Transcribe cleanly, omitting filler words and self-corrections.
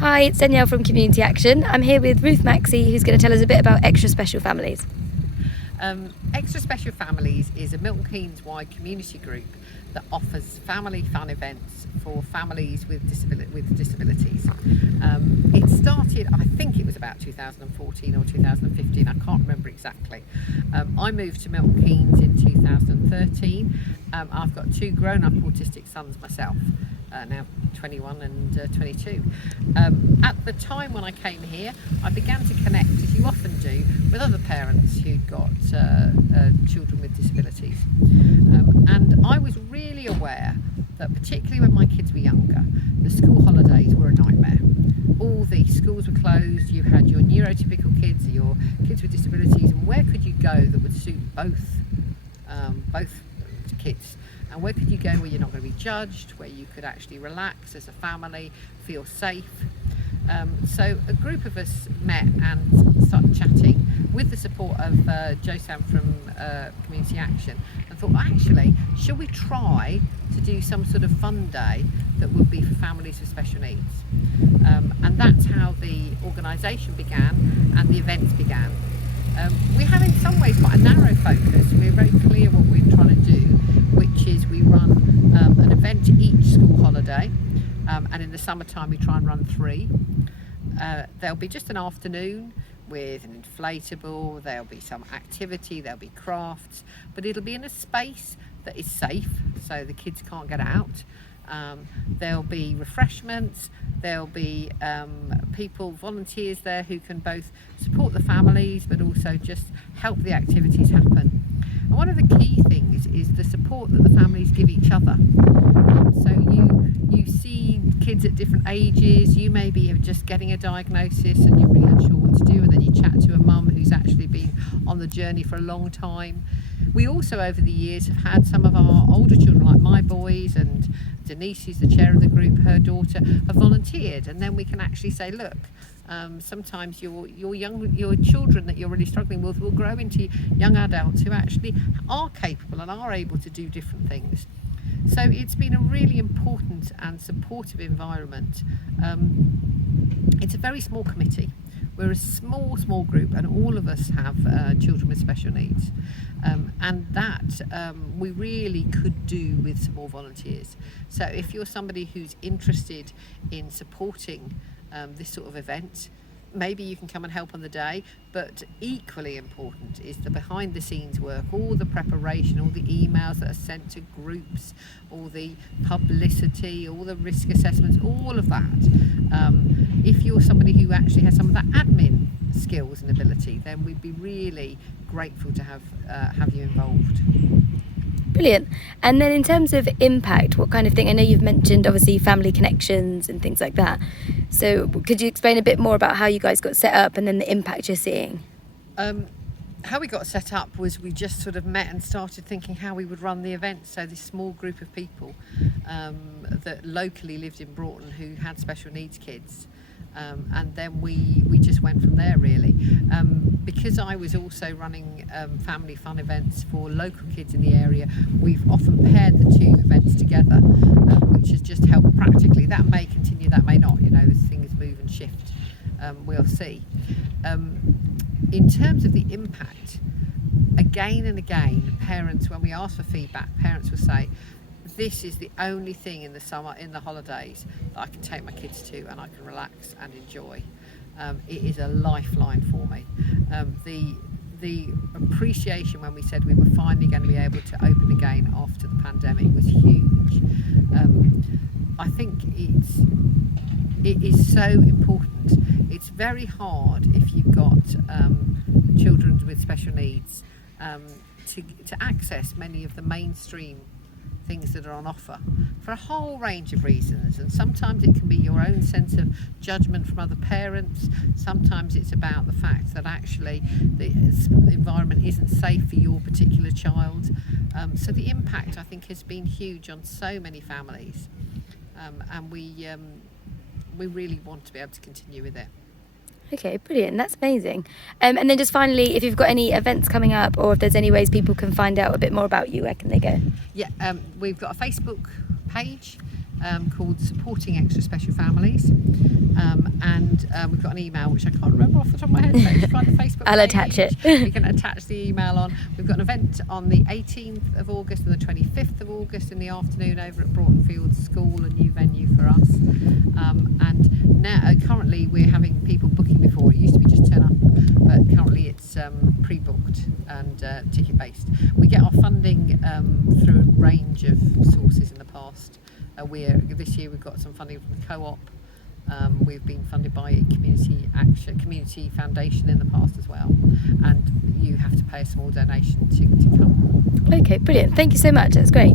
Hi, it's Danielle from Community Action. I'm here with Ruth Maxey, who's going to tell us a bit about Xtra Special Families. Xtra Special Families is a Milton Keynes wide community group that offers family fun events for families with disabilities. It started, I think it was about 2014 or 2015, I can't remember exactly. I moved to Milton Keynes in 2013. I've got two grown-up autistic sons myself, now 21 and 22. At the time when I came here, I began to connect, as you often do, with other parents who'd got children with disabilities. And I was really aware that, particularly when my kids were younger, the school holidays were a nightmare. All the schools were closed, you had your neurotypical kids, your kids with disabilities, and where could you go that would suit both kids? And where could you go where you're not going to be judged, where you could actually relax as a family, feel safe? So a group of us met and started chatting with the support of Josan from Community Action, and thought, actually, should we try to do some sort of fun day that would be for families with special needs? And that's how the organisation began and the events began. We have in some ways quite a narrow focus. We're very clear what we're trying to do, which is we run an event each school holiday, and in the summertime we try and run 3. There'll be just an afternoon with an inflatable, there'll be some activity, there'll be crafts, but it'll be in a space that is safe so the kids can't get out. There'll be refreshments, there'll be volunteers there who can both support the families but also just help the activities happen. And one of the key things is the support that the families give each other. So you see kids at different ages, you maybe are just getting a diagnosis and you're really unsure what to do, and then you chat to a mum who's actually been on the journey for a long time. We also, over the years, have had some of our older children, like my boys, and Denise, who's the chair of the group, her daughter, have volunteered, and then we can actually say, look, sometimes your children that you're really struggling with will grow into young adults who actually are capable and are able to do different things. So it's been a really important and supportive environment. It's a very small committee. We're a small group, and all of us have children with special needs. And that we really could do with some more volunteers. So if you're somebody who's interested in supporting this sort of event, maybe you can come and help on the day, but equally important is the behind the scenes work, all the preparation, all the emails that are sent to groups, all the publicity, all the risk assessments, all of that. If you're somebody who actually has some of that admin skills and ability, then we'd be really grateful to have you involved. Brilliant. And then in terms of impact, what kind of thing? I know you've mentioned obviously family connections and things like that. So could you explain a bit more about how you guys got set up and then the impact you're seeing? How we got set up was we just sort of met and started thinking how we would run the event. So this small group of people that locally lived in Broughton who had special needs kids. And then we just went from there, really. Because I was also running family fun events for local kids in the area, we've often paired the 2 events together, which has just helped practically. That may continue, that may not, as things move and shift, we'll see. In terms of the impact, again and again, parents, when we ask for feedback, parents will say, this is the only thing in the summer, in the holidays, that I can take my kids to and I can relax and enjoy. It is a lifeline for me. The appreciation when we said we were finally going to be able to open again after the pandemic was huge. I think it is so important. It's very hard if you've got children with special needs to access many of the mainstream things that are on offer for a whole range of reasons, and sometimes it can be your own sense of judgment from other parents, sometimes it's about the fact that actually the environment isn't safe for your particular child. So the impact, I think, has been huge on so many families, and we really want to be able to continue with it. Okay, brilliant. That's amazing. And then just finally, if you've got any events coming up or if there's any ways people can find out a bit more about you, where can they go? Yeah, we've got a Facebook page called Supporting Xtra Special Families, we've got an email which I can't remember off the top of my head, but if you find the Facebook I'll page, attach it. we can attach the email on. We've got an event on the 18th of August and the 25th of August in the afternoon over at Broughton Fields School, a new venue for us. And now, currently, we're having people booking before. It used to be just turn up, but currently it's pre-booked and ticket-based. We get our funding through a range of sources in the past. This year we've got some funding from the co-op. We've been funded by a community foundation in the past as well, and you have to pay a small donation to come. Okay, brilliant. Thank you so much. That's great.